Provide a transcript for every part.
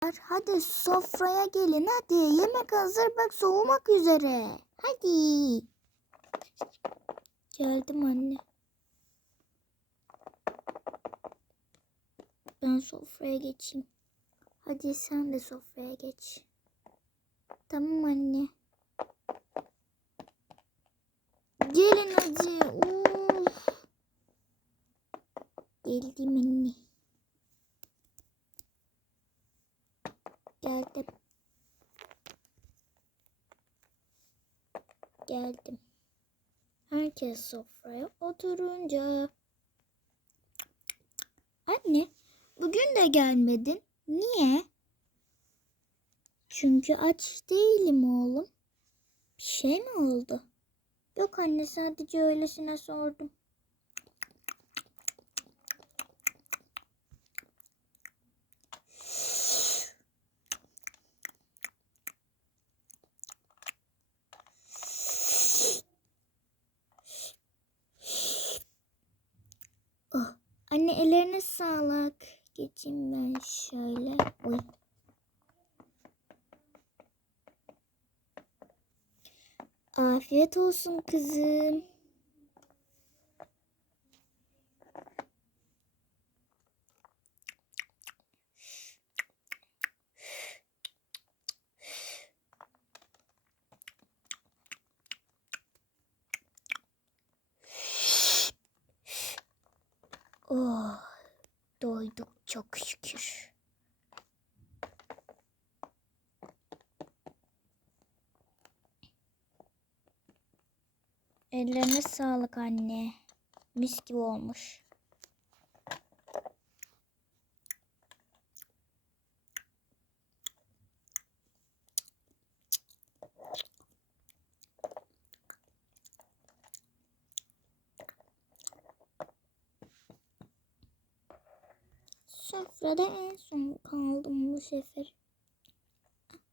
Hadi sofraya gelin hadi. Yemek hazır bak soğumak üzere. Hadi. Geldim anne. Ben sofraya geçeyim. Hadi sen de sofraya geç. Tamam anne. Gelin hadi. Uf. Geldim anne. Geldim. Geldim. Herkes sofraya oturunca. Anne, bugün de gelmedin. Niye? Çünkü aç değilim oğlum. Bir şey mi oldu? Yok anne, sadece öylesine sordum. Oh, anne ellerine sağlık. Geçeyim ben şöyle. Oy. Afiyet olsun kızım. Oh, doyduk çok şükür. Ellerine sağlık anne. Mis gibi olmuş. Sofrada en son kaldım bu sefer.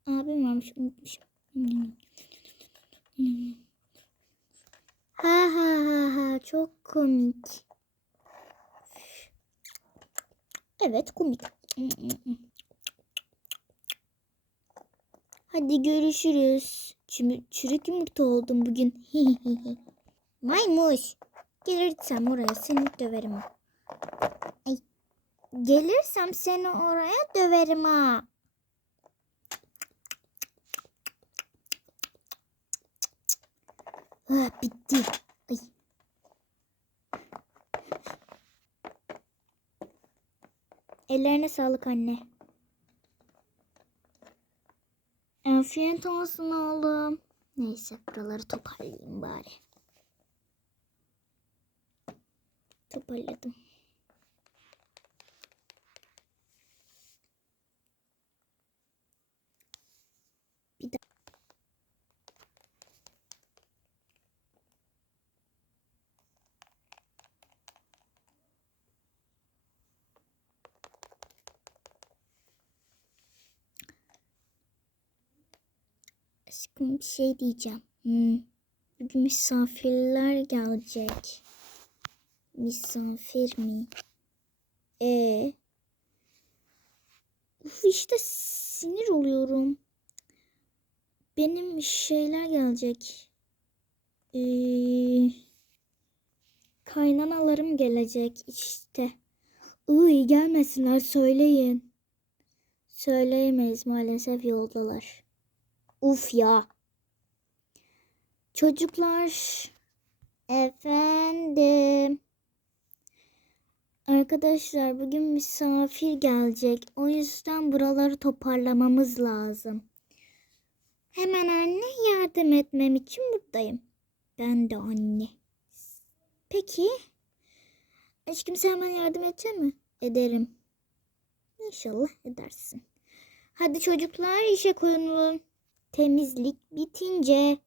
Abim varmış unutmuşum. Ha ha ha ha çok komik. Evet komik. Hadi görüşürüz. Çürü- çürük yumurta oldum bugün. Maymuş. Gelirsem oraya seni döverim. Gelirsem seni oraya döverim ha. Ah, bitti. Ay. Ellerine sağlık anne. Afiyet olsun oğlum. Neyse buraları toparlayayım bari. Toparladım. Bir daha. Aşkım bir şey diyeceğim. Hmm. Bugün misafirler gelecek. Misafir mi? Ee. Uf işte sinir oluyorum. Benim şeyler gelecek. Ee, kaynanalarım gelecek işte. Iy gelmesinler söyleyin. Söyleyemeyiz maalesef yoldalar. Uf ya. Çocuklar. Efendim. Arkadaşlar bugün misafir gelecek. O yüzden buraları toparlamamız lazım. Hemen anne yardım etmem için buradayım. Ben de anne. Peki. Aşkım sen bana yardım edecek mi? Ederim. İnşallah edersin. Hadi çocuklar işe koyulun. Temizlik bitince.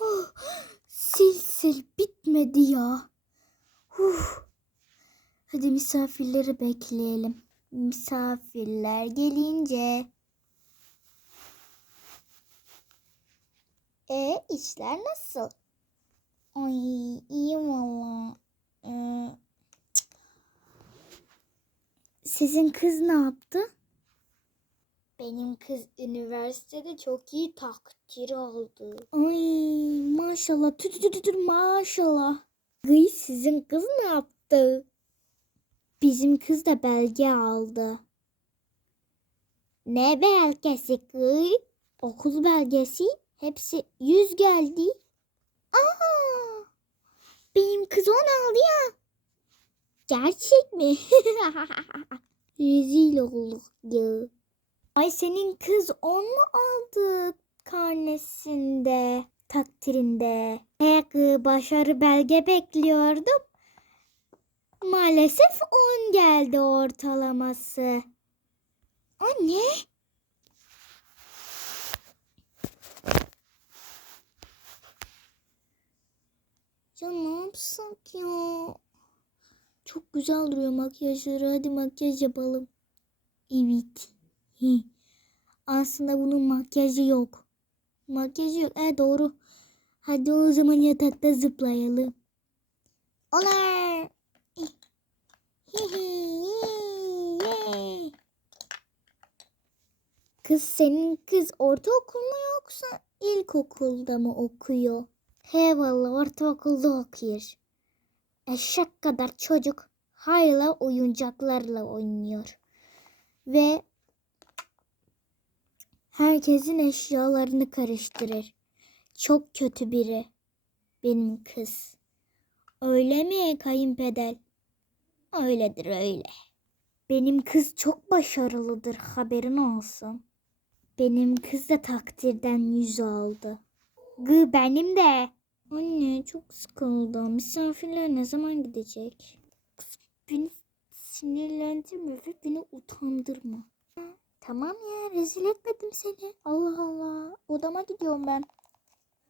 Oh, sil sil bitmedi ya. Huh. Hadi misafirleri bekleyelim. Misafirler gelince E işler nasıl? Ay iyi valla. Ee. Sizin kız ne yaptı? Benim kız üniversitede çok iyi takdir aldı. Ay maşallah tü tü tü tü maşallah. Gıy sizin kız ne yaptı? Bizim kız da belge aldı. Ne belgesi kız? Okul belgesi. Hepsi yüz geldi. Aa, benim kız on aldı ya. Gerçek mi? Rezil olduk ya. Ay senin kız on mu aldı karnesinde, takdirinde? Peki başarı belge bekliyordum. Maalesef 10 geldi ortalaması. Anne. Ya ne yapsak ya? Çok güzel duruyor makyajları. Hadi makyaj yapalım. Evet. Aslında bunun makyajı yok. Makyajı yok. E doğru. Hadi o zaman yatakta zıplayalım. Olur. Yay. Kız senin kız ortaokul mu yoksa ilkokulda mı okuyor? He vallahi ortaokulda okuyor. Eşek kadar çocuk hala oyuncaklarla oynuyor. Ve herkesin eşyalarını karıştırır. Çok kötü biri benim kız. Öyle mi kayınpeder? Öyledir öyle. Benim kız çok başarılıdır haberin olsun. Benim kız da takdirden yüz aldı. Gı benim de. Anne çok sıkıldım. Misafirler ne zaman gidecek? Kız beni sinirlendirme ve beni utandırma. Ha, Tamam ya rezil etmedim seni. Allah Allah. Odama gidiyorum ben.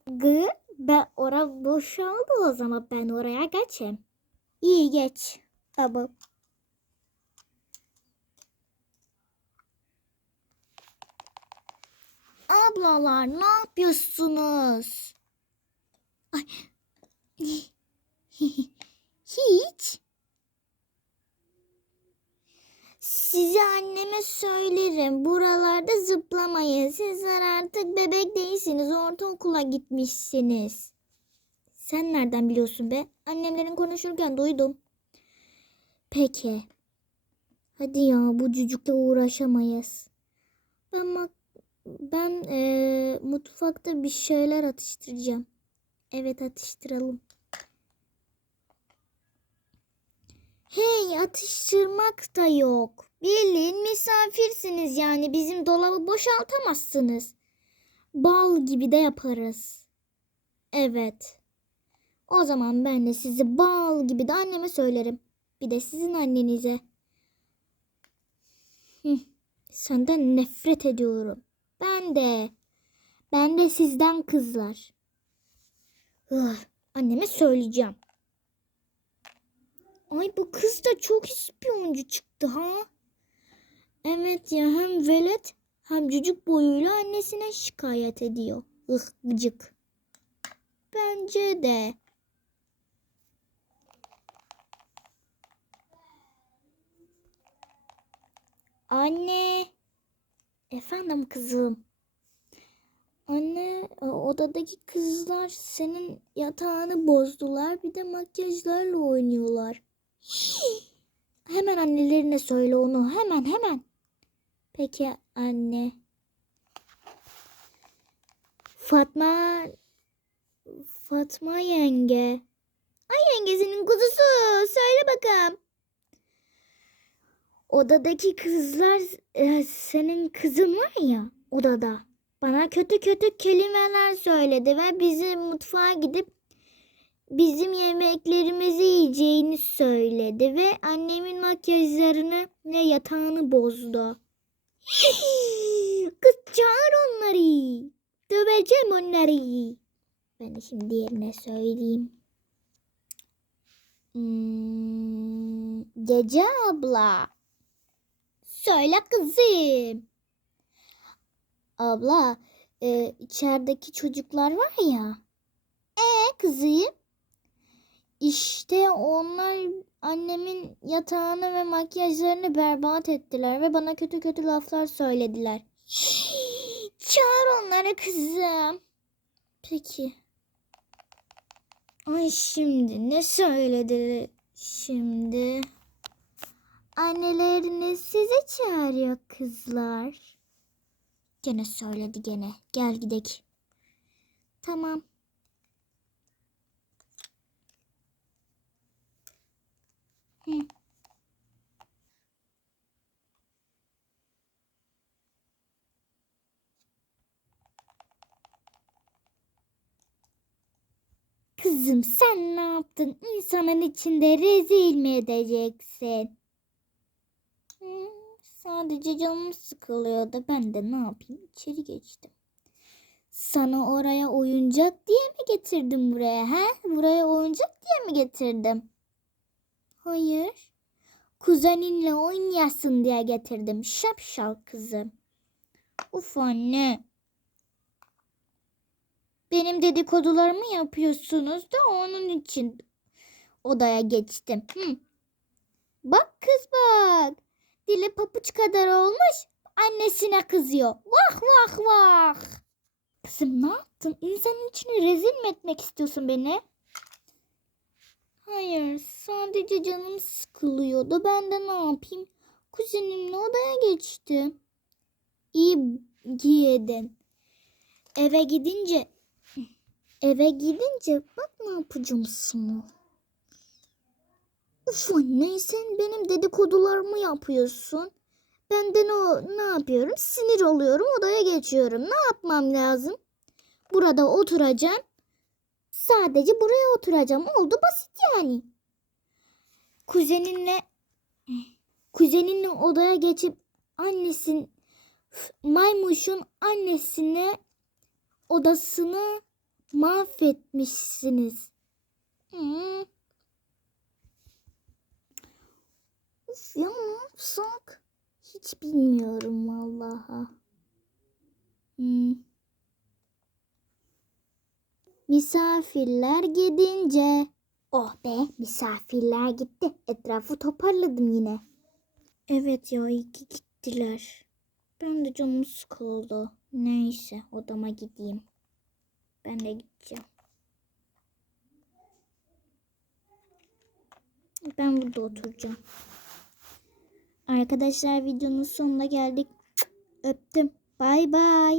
Gı ben ora boşaldı o zaman ben oraya geçeyim. İyi geç. Tamam. Ablalar ne yapıyorsunuz? Hiç. Size anneme söylerim. Buralarda zıplamayın. Sizler artık bebek değilsiniz. Ortaokula gitmişsiniz. Sen nereden biliyorsun be? Annemlerin konuşurken duydum. Peki. Hadi ya bu cücükle uğraşamayız. Ben bak ben eee, mutfakta bir şeyler atıştıracağım. Evet atıştıralım. Hey atıştırmak da yok. Bildiğin misafirsiniz yani bizim dolabı boşaltamazsınız. Bal gibi de yaparız. Evet. O zaman ben de sizi bal gibi de anneme söylerim. Bir de sizin annenize. Hı, senden nefret ediyorum. Ben de. Ben de sizden kızlar. Ugh, anneme söyleyeceğim. Ay bu kız da çok ispiyoncu çıktı ha. Evet ya hem velet hem çocuk boyuyla annesine şikayet ediyor. Ih gıcık. Bence de. Anne. Efendim kızım. Anne e, odadaki kızlar senin yatağını bozdular. Bir de makyajlarla oynuyorlar. Hemen annelerine söyle onu. Hemen hemen. Peki anne. Fatma Fatma yenge. Ay yengesinin kuzusu. Söyle bakalım. Odadaki kızlar e, senin kızın var ya odada. Bana kötü kötü kelimeler söyledi ve bizi mutfağa gidip bizim yemeklerimizi yiyeceğini söyledi ve annemin makyajlarını ve yatağını bozdu. Kız çağır onları. Döveceğim onları. Ben de şimdi yerine söyleyeyim. Hmm, Gece abla. Söyle kızım. Abla e, içerideki çocuklar var ya. E kızıyım. İşte onlar annemin yatağını ve makyajlarını berbat ettiler ve bana kötü kötü laflar söylediler. Çağır onları kızım. Peki. Ay şimdi ne söyledi şimdi? Anneleriniz sizi çağırıyor kızlar. Gene söyledi gene. Gel gidek. Tamam. Hı. Kızım sen ne yaptın? İnsanın içinde rezil mi edeceksin? Sadece canım sıkılıyordu. Ben de ne yapayım? İçeri geçtim. Sana oraya oyuncak diye mi getirdim buraya? He? Buraya oyuncak diye mi getirdim? Hayır. Kuzeninle oynayasın diye getirdim. Şapşal kızım. Uf anne. Benim dedikodularımı yapıyorsunuz da onun için odaya geçtim. Hı. Bak kız bak. Dili papuç kadar olmuş. Annesine kızıyor. Vah vah vah. Kızım ne yaptın? İnsanın içine rezil mi etmek istiyorsun beni? Hayır, sadece canım sıkılıyordu. Ben de ne yapayım? Kuzenimle odaya geçtim. İyi giyedin. Eve gidince eve gidince bak ne yapacağım sana. Uf anne sen benim dedikodularımı yapıyorsun. Ben de ne, ne yapıyorum? Sinir oluyorum odaya geçiyorum. Ne yapmam lazım? Burada oturacağım. Sadece buraya oturacağım. Oldu basit yani. Kuzeninle kuzeninle odaya geçip annesin maymuşun annesine odasını mahvetmişsiniz. Hmm. Uf ya ne yapsak? Hiç bilmiyorum vallahi. Hmm. Misafirler gidince. Oh be misafirler gitti. Etrafı toparladım yine. Evet ya iyi ki gittiler. Ben de canım sıkıldı. Neyse odama gideyim. Ben de gideceğim. Ben burada oturacağım. Arkadaşlar videonun sonuna geldik. Öptüm. Bay bay.